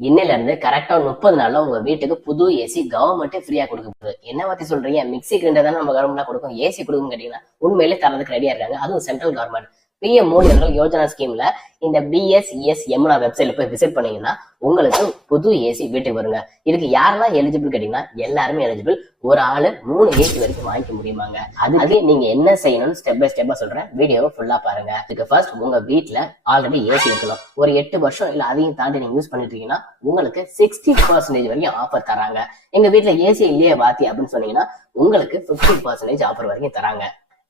இன்னையில இருந்து கரெக்டா முப்பது நாள்ல உங்க வீட்டுக்கு புது ஏசி கவர்மெண்ட் ஃப்ரீயா கொடுக்க போகுது என்ன பத்தி சொல்றீங்க? மிக்ஸி கிரைண்டர் தானே நம்ம கவர்மெண்ட் கொடுக்கும். ஏசி கொடுக்கும் கேட்டீங்கன்னா உண்மையிலே தரதுக்கு ரெடியா இருக்காங்க. அதுவும் சென்ட்ரல் கவர்மெண்ட் பிஎம் மோடி அவர்கள் யோஜனா ஸ்கீம்ல இந்த பிஎஸ்இஎஸ் யமுனா வெப்சைட்ல போய் விசிட் பண்ணீங்கன்னா உங்களுக்கு புது ஏசி வீட்டுக்கு வருங்க. இதுக்கு யாரெல்லாம் எலிஜிபிள் கேட்டீங்கன்னா எல்லாருமே எலிஜிபிள் ஒரு ஆளு மூணு ஏசி வரைக்கும் வாங்கிக்க முடியுமாங்க. அதுக்கு நீங்க என்ன செய்யணும்னு ஸ்டெப் பை ஸ்டெப்பா சொல்றேன். வீடியோவை ஃபுல்லா பாருங்க. இதுக்கு ஃபர்ஸ்ட் உங்க வீட்ல ஆல்ரெடி ஏசி இருக்கணும். ஒரு எட்டு வருஷம் இல்ல அதையும் தாண்டி நீங்க யூஸ் பண்ணிட்டு இருக்கீங்கன்னா உங்களுக்கு சிக்ஸ்டி பர்சன்டேஜ் வரைக்கும் ஆஃபர் தராங்க. எங்க வீட்ல ஏசி இல்லையே வாத்தி அப்படின்னு சொன்னீங்கன்னா உங்களுக்கு 50% பர்சன்டேஜ் ஆஃபர் வரைக்கும் தராங்க.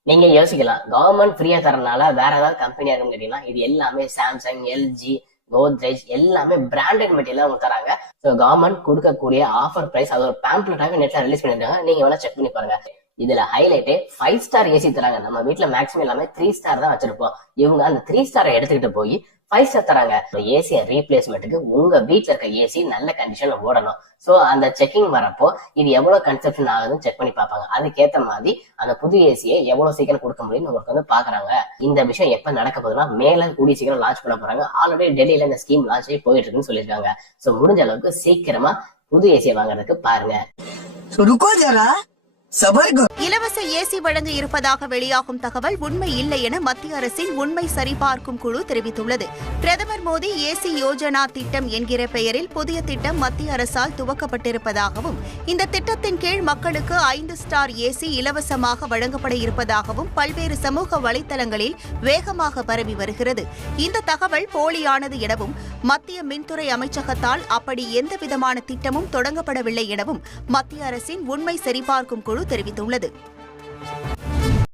நீங்க யோசிக்கலாம். கவர்மெண்ட் ஃப்ரீயா தரனால வேற ஏதாவது கம்பெனியா இருக்கும் கேட்டீங்கன்னா இது எல்லாமே சாம்சங் எல்ஜி கோத்ரேஜ் எல்லாமே பிராண்டட் மெட்டீரியல் அவங்க தராங்க ஸோ கவர்மெண்ட் கொடுக்கக்கூடிய ஆஃபர் பிரைஸ் அது ஒரு பேம்ப்ளெட்டாக நெட்ல ரிலீஸ் பண்ணிருக்காங்க நீங்க வேணா செக் பண்ணி பாருங்க. இதுல ஹைலைட்டே ஃபைவ் ஸ்டார் ஏசி தராங்க நம்ம வீட்டுல மேக்ஸிமம் எல்லாமே த்ரீ ஸ்டார் தான் வச்சிருப்போம். இவங்க அந்த த்ரீ ஸ்டாரை எடுத்துக்கிட்டு போய் ஃபைவ் ஸ்டார் தராங்க. ஏசியை ரீப்ளேஸ்மெண்ட்டுக்கு உங்க வீட்டில் இருக்க ஏசி நல்ல கண்டிஷன்ல ஓடணும். ஸோ அந்த செக்கிங் வரப்போ இது எவ்வளவு கன்செப்ஷன் ஆகுதுன்னு செக் பண்ணி பார்ப்பாங்க. அதுக்கேற்ற மாதிரி அந்த புது ஏசியை எவ்வளவு சீக்கிரம் கொடுக்க முடியும்னு உங்களுக்கு வந்து பாக்குறாங்க இந்த விஷயம் எப்ப நடக்க போகுதுன்னா மேல கூடிய சீக்கிரம் லான்ச் பண்ண போறாங்க. ஆல்ரெடி டெல்லியில இந்த ஸ்கீம் லான்ச் ஆகி போயிட்டு இருக்குன்னு சொல்லியிருக்காங்க. ஸோ முடிஞ்ச அளவுக்கு சீக்கிரமா புது ஏசியை வாங்குறதுக்கு பாருங்க. இலவச ஏசி வழங்க இருப்பதாக வெளியாகும் தகவல் உண்மை இல்லை என மத்திய அரசின் உண்மை சரிபார்க்கும் குழு தெரிவித்துள்ளது. பிரதமர் மோடி ஏசி யோஜனா திட்டம் என்கிற பெயரில் புதிய திட்டம் மத்திய அரசால் துவக்கப்பட்டிருப்பதாகவும் இந்த திட்டத்தின் கீழ் மக்களுக்கு ஐந்து ஸ்டார் ஏசி இலவசமாக வழங்கப்பட இருப்பதாகவும் பல்வேறு சமூக வலைதளங்களில் வேகமாக பரவி வருகிறது. இந்த தகவல் போலியானது எனவும் மத்திய மின்துறை அமைச்சகத்தால் அப்படி எந்தவிதமான திட்டமும் தொடங்கப்படவில்லை எனவும் மத்திய அரசின் உண்மை சரிபார்க்கும் குழு தெரிவித்துள்ளது.